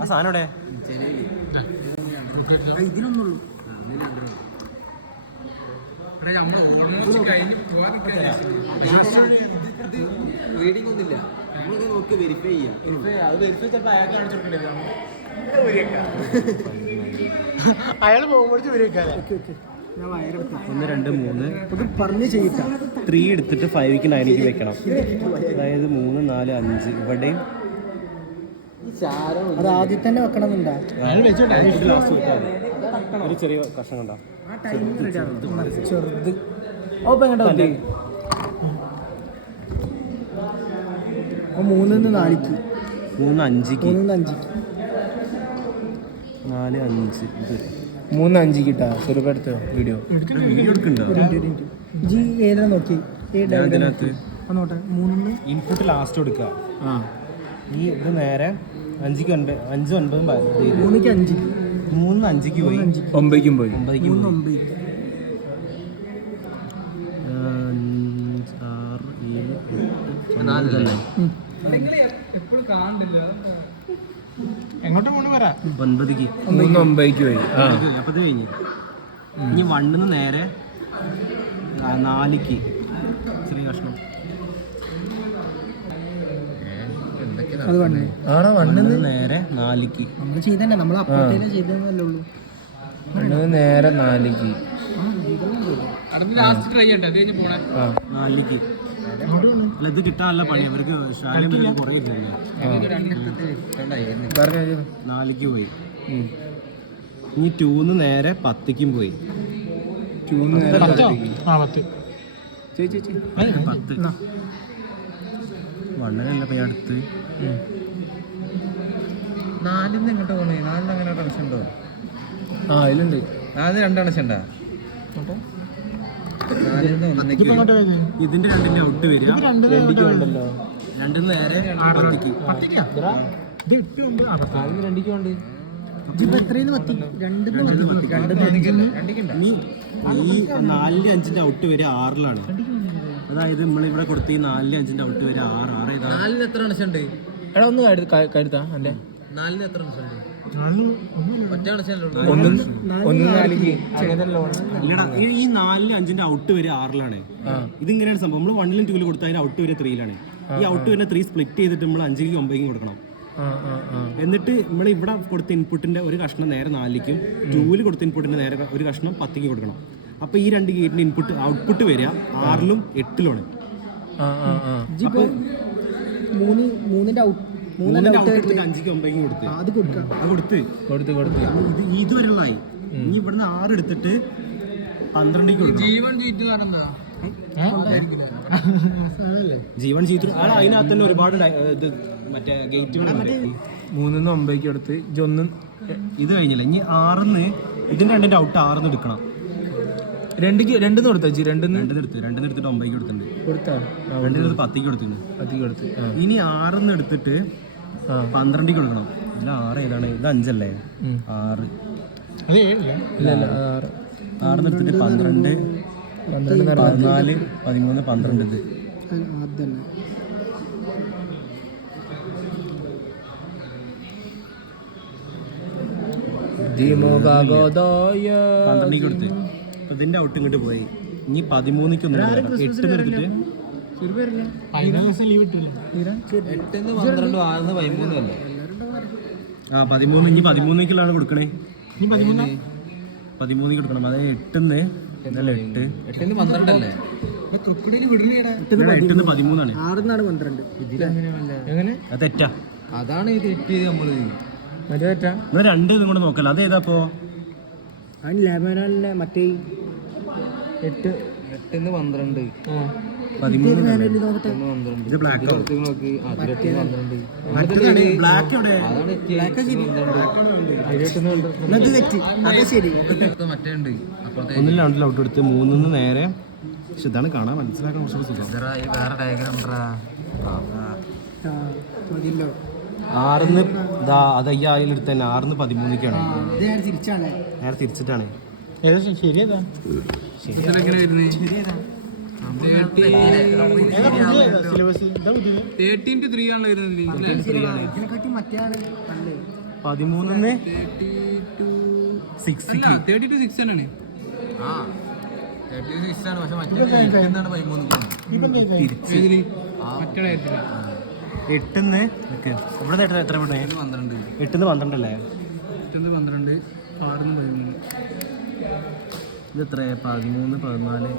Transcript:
ആ സാധനം എവിടെ? ഇതിനൊന്നുള്ളൂ. റീഡിംഗ് ഒന്നുമില്ല. നമ്മളിത് നോക്കി വെരിഫൈ ചെയ്യാം. അയാൾ പോകുമ്പോഴേക്കും വരും. 1 2 3 പറഞ്ഞ് ചെയ്യിക്കാം. 3 എടുത്തിട്ട് 5ക്ക് 9ക്ക് വെക്കണം. അതായത് 3 4 5 ഇവിടെയും അത് ആദ്യം തന്നെ വെക്കണം എന്നുണ്ടാ. ലാസ്റ്റ് വെച്ചാൽ ഒരു ചെറിയ കഷ്ണം കണ്ടോ ചെറുത് ഓപ്പൺ കണ്ടോ? 3 4ക്ക് 3 5ക്ക് 3 5ക്ക് 4 5 ഇത് 3 5 കിട്ടാ. ചെറുപ്പെടുത്തോ വീഡിയോ വീഡിയോ എടുക്കണ്ടോ? ജി ഏതാ നോക്കി ഇതിനകത്ത് നോട്ടെ. 3 ഇൻപുട്ട് ലാസ്റ്റ് കൊടുക്കുക. ഈ ഇത് നേരെ 5ക്ക് 5 9 3ക്ക് 5 3 5ക്ക് പോയി 9ക്കും പോയി 9ക്ക് 3 9 എങ്ങോട്ടും കൊണ്ട് വരാം. 9ക്ക് 3 9ക്ക് പോയി. അപ്പൊ ഇത് കഴിഞ്ഞു. ഇനി 1 നേരെ 4ക്ക് ചെറിയ കഷ്ണം. അത് വണ്ണേ ആണോ? 1 നേരെ 4ക്ക് നമ്മൾ ചെയ്തന്നെ. നമ്മൾ അപ്പുറത്തേനെ ചെയ്തല്ലേ ഉള്ളൂ. നേരെ 4ക്ക്. ലാസ്റ്റ് ട്രൈ ചെയ്യട്ടെ. അത് കഴിഞ്ഞ് പോണേ. 4ക്ക്. അല്ല ഇത് കിട്ടാനല്ല പണി. അവർക്ക് ശാലം കുറേ ഇല്ലല്ലോ. 4ക്ക് പോയി. ഇനി 2 നേരെ 10ക്കും പോയി. 2 നേരെ 10. 10 വണ്ണനല്ല പോയി അടുത്ത്. 4 എങ്ങോട്ട് പോണേ? 4 അങ്ങനെ കണക്ഷൻ ഉണ്ടോ? അതിലുണ്ട്. 4 2 കണക്ഷൻ ഉണ്ടാ? ഇതിന്റെ 2ന്റെ ഔട്ട് വരിക 2ക്ക് ഉണ്ടല്ലോ. 2 നേരെ 10ക്ക്. ഇനി ഈ 4 5ന്റെ ഔട്ട് വരെ 6ലാണ്. അതായത് നമ്മളിവിടെ കൊടുത്ത ഈ 4 5ന്റെ ഔട്ട് വരെ 6 ഏതാ? 4 എത്ര കണക്ഷൻ ഉണ്ട്? എടാ ഒന്ന് കരുതാ അല്ലേ? 4 എത്ര കണക്ഷൻ ഉണ്ട്? ഒറ്റ കണക്ഷനല്ലേ ഉള്ളൂ? 1 4ക്ക് അങ്ങനെ. അല്ലടാ ഈ 4 5ന്റെ ഔട്ട് വരെ 6ലാണ്. ഇതിങ്ങനെയാണ് സംഭവം. നമ്മൾ 1ലും 2ലും കൊടുത്താൽ അതിന് ഔട്ട് വരെ 3ലാണ്. ഈ ഔട്ട് വരെ 3 സ്പ്ലിറ്റ് ചെയ്തിട്ട് നമ്മൾ 5ക്കും 9ക്കും കൊടുക്കണം. എന്നിട്ട് നമ്മൾ ഇവിടെ കൊടുത്ത ഇൻപുട്ടിന്റെ ഒരു കഷ്ണം നേരെ 4ക്കും 2ല് കൊടുത്ത ഇൻപുട്ടിന്റെ നേരെ ഒരു കഷ്ണം 10ക്കും കൊടുക്കണം. അപ്പൊ ഈ 2 ഗേറ്റിന്റെ ഇൻപുട്ട് ഔട്ട്പുട്ട് വരിക 6ലും 8ലുമാണ്. ഇപ്പൊ 3ന്റെ ഔട്ട് 3ന്റെ ഔട്ട് എടുത്തിട്ട് 5ക്കും 9ക്കും കൊടുത്ത് അത് കൊടുക്കാം. കൊടുത്ത് ഇതുവരെയുള്ളതായി. ഇനി ഇവിടുന്ന് 6 എടുത്തിട്ട് 12ക്ക് കൊടുക്കണം. ജീവൻ ചീറ്റ് നടന്നതാ. ജീവൻ ചീത്ര അതിനകത്ത് തന്നെ ഒരുപാട് ഇത് മറ്റേ ഗേറ്റുകൾ 3 9ക്ക് എടുത്ത് ഇതൊന്നും ഇത് കഴിഞ്ഞില്ല. ഇനി 6ന്ന് ഇതിന്റെ 2ന്റെ ഔട്ട് 6ന്ന് എടുക്കണം. 2 കൊടുത്താ 2 എടുത്തിട്ട് 9ക്ക് കൊടുത്തിട്ടുണ്ട്. കൊടുത്താ 2 എടുത്ത് 10ക്ക് കൊടുത്തിട്ടുണ്ട്. 10ക്ക് കൊടുത്ത്. ഇനി 6ന്ന് എടുത്തിട്ട് 12ക്ക് കൊടുക്കണം. ഇതിൽ 6 ഏതാണ്? ഇത് 5 അല്ലേ? 6 ഇല്ല 6ന്ന് എടുത്തിട്ട് 12 14 13 12 ഇത് അതന്നെ 12ക്ക് കൊടുത്ത്. അപ്പൊ ഇതിന്റെ ഔട്ട് ഇങ്ങോട്ട് പോയി. ഇനി 13ക്ക് 8 എടുത്തിട്ട് 8 12 6 13 അല്ലേ? 13 ഇനി 13ക്കുള്ളതാണ് കൊടുക്കണേ. 13ക്ക് കൊടുക്കണം. അതായത് 8ന്ന് 8 8 12 അല്ലേ? 8ന്ന് 13ആണ്. 6 12 എങ്ങനെ? അത് തെറ്റാ. അതാണ് ഈ തെറ്റിയത്. നമ്മള് മറ്റേ തെറ്റാ. നമ്മൾ 2 ഇതും കൂടെ നോക്കല്ല. അത് ഏതാപ്പോ? അതിന് ലെമനല്ലേ മറ്റേ 8 8 12 13 നോക്കട്ടെ. ഇത് ബ്ലാക്ക് നോക്കി. 12 ബ്ലാക്ക് എവിടെ? അത് തെറ്റി. അതെ ശരി. മറ്റേ ഉണ്ട് അപ്പുറത്തെ. 1 രണ്ടിൽ ഔട്ട് എടുത്ത് 3ന്ന് നേരെ. പക്ഷെ ഇതാണ് കാണാൻ മനസ്സിലാക്കാൻ കുറച്ചുകൂടി സുഖം. വേറെ ഡയഗ്രാം മതിയല്ലോ. 6ന്ന് ഇതാ അത് അയ്യായിലെടുത്ത് തന്നെ 6ന്ന് 13ക്കാണ്. ഇത് നേരെ തിരിച്ചാണ്. നേരെ തിരിച്ചിട്ടാണ്. ശരിയതാ. എങ്ങനെ വരുന്നത്? 13 to 3 ആണല്ലോ വരുന്നത്. ഇതിനെക്കാട്ടി മറ്റേ നല്ലത്. 13 6 അല്ല 32 6 തന്നെയാണ്. ആ 36 ആണ്. പക്ഷെ മറ്റേ 13 പോകുന്നത്. ഏതില്? മറ്റേ കാര്യത്തില്. 8 ഇവിടെ എത്ര ഇവിടെ 12. 8 12 അല്ലേ? 8 12 6 13. ഇത് എത്ര 13 14